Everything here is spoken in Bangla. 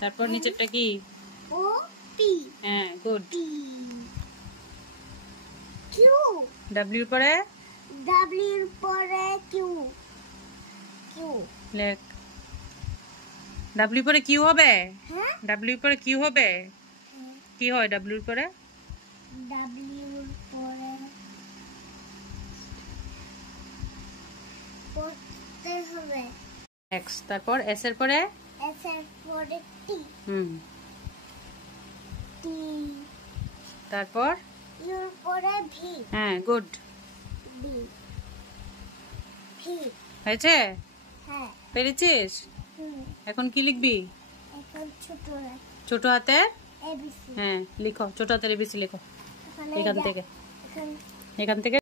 তারপর নিচেরটা কি? O P. হ্যাঁ, গুড। কিউ। ডাব্লিউর পরে? ডাব্লিউর পরে কিউ। কিউ লেখ। ডাব্লিউ পরে কিউ হবে? হ্যাঁ, ডাব্লিউ পরে কিউ হবে? কি হয় ডাব্লিউর পরে? ডাব্লিউর পরে পড়তে হবে এক্স। তারপর এস এর পরে? এস এর পরে টি। টি। তারপর ইউর পরে ভি। হ্যাঁ, গুড। বি। ভি। হয়েছে? হ্যাঁ। পেরেছিস? এখন কি লিখবি? এখন ছোট হাতের এবিসি। হ্যাঁ লিখো, ছোট হাতের এবিসি লিখো এখান থেকে। এখান এখান থেকে